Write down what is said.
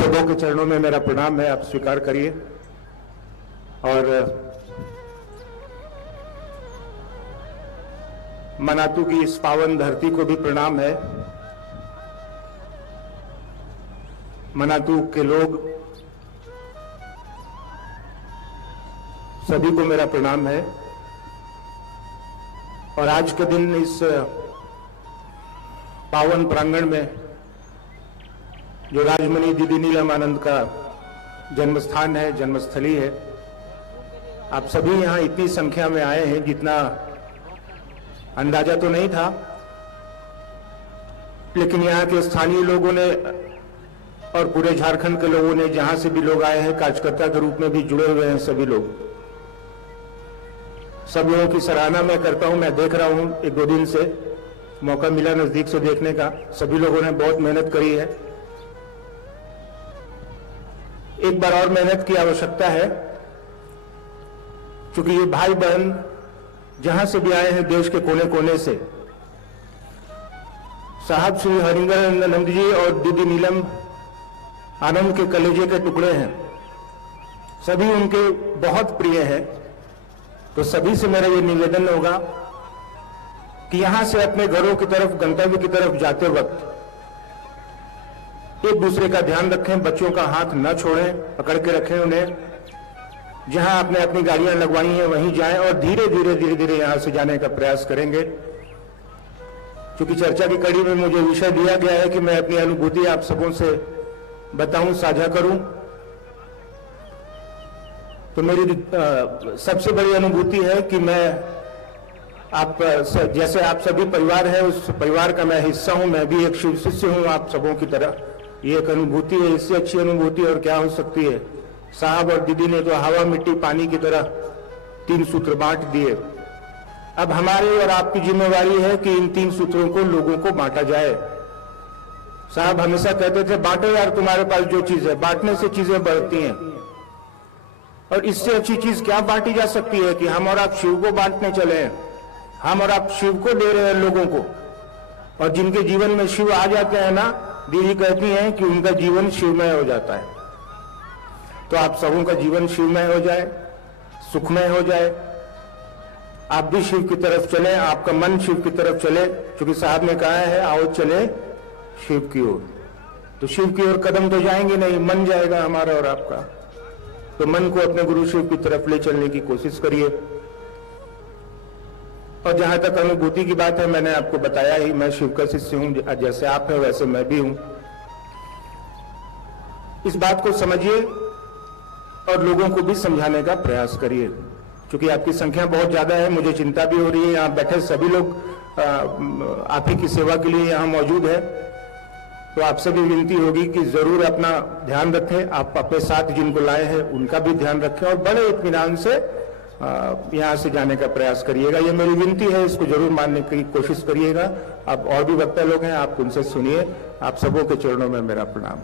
सबों के चरणों में मेरा प्रणाम है, आप स्वीकार करिए। और मनातू की इस पावन धरती को भी प्रणाम है। मनातू के लोग सभी को मेरा प्रणाम है। और आज के दिन इस पावन प्रांगण में जो राजमणि दीदी नीलम आनंद का जन्मस्थान है, जन्मस्थली है, आप सभी यहां इतनी संख्या में आए हैं जितना अंदाजा तो नहीं था, लेकिन यहाँ के स्थानीय लोगों ने और पूरे झारखंड के लोगों ने, जहां से भी लोग आए हैं, कार्यकर्ता के रूप में भी जुड़े हुए हैं सभी लोग। सब लोगों की सराहना मैं करता हूं। मैं देख रहा हूं, एक दो दिन से मौका मिला नजदीक से देखने का। सभी लोगों ने बहुत मेहनत करी है। एक बार और मेहनत की आवश्यकता है, क्योंकि ये भाई बहन जहां से भी आए हैं देश के कोने कोने से, साहब श्री हरिंदरानंद जी और दीदी नीलम आनंद के कलेजे के टुकड़े हैं। सभी उनके बहुत प्रिय हैं। तो सभी से मेरा ये निवेदन होगा कि यहां से अपने घरों की तरफ, गंतव्य की तरफ जाते वक्त एक दूसरे का ध्यान रखें, बच्चों का हाथ न छोड़ें, पकड़ के रखें उन्हें। जहां आपने अपनी गाड़ियां लगवाई हैं वहीं जाएं और धीरे धीरे यहां से जाने का प्रयास करेंगे। क्योंकि चर्चा की कड़ी में मुझे विषय दिया गया है कि मैं अपनी अनुभूति आप सबों से बताऊं, साझा करूं। तो मेरी सबसे बड़ी अनुभूति है कि मैं जैसे आप सभी परिवार है, उस परिवार का मैं हिस्सा हूं। मैं भी एक शिव शिष्य हूं आप सबों की तरह। ये एक अनुभूति है, इससे अच्छी अनुभूति और क्या हो सकती है। साहब और दीदी ने तो हवा मिट्टी पानी की तरह 3 सूत्र बांट दिए। अब हमारी और आपकी जिम्मेवारी है कि इन 3 सूत्रों को लोगों को बांटा जाए। साहब हमेशा कहते थे, बांटो यार तुम्हारे पास जो चीज है। बांटने से चीजें बढ़ती हैं। और इससे अच्छी चीज क्या बांटी जा सकती है कि हम और आप शिव को बांटने चले हैं। हम और आप शिव को दे रहे हैं लोगों को। और जिनके जीवन में शिव आ जाते हैं ना, दीदी कहती हैं कि उनका जीवन शिवमय हो जाता है। तो आप सबों का जीवन शिवमय हो जाए, सुखमय हो जाए। आप भी शिव की तरफ चले, आपका मन शिव की तरफ चले, क्योंकि साहब ने कहा है आओ चले शिव की ओर। तो शिव की ओर कदम तो जाएंगे नहीं, मन जाएगा हमारा और आपका। तो मन को अपने गुरु शिव की तरफ ले चलने की कोशिश करिए। और जहां तक अनुभूति की बात है, मैंने आपको बताया ही, मैं शिव का शिष्य हूं। जैसे आप हैं वैसे मैं भी हूं। इस बात को समझिए और लोगों को भी समझाने का प्रयास करिए। क्योंकि आपकी संख्या बहुत ज्यादा है, मुझे चिंता भी हो रही है। यहां बैठे सभी लोग आप ही की सेवा के लिए यहां मौजूद है। तो आपसे भी विनती होगी कि जरूर अपना ध्यान रखें। आप अपने साथ जिनको लाए हैं उनका भी ध्यान रखें और बड़े इत्मीनान से यहां से जाने का प्रयास करिएगा। ये मेरी विनती है, इसको जरूर मानने की कोशिश करिएगा। अब और भी वक्ता लोग हैं, आप उनसे सुनिए। आप सबों के चरणों में मेरा प्रणाम।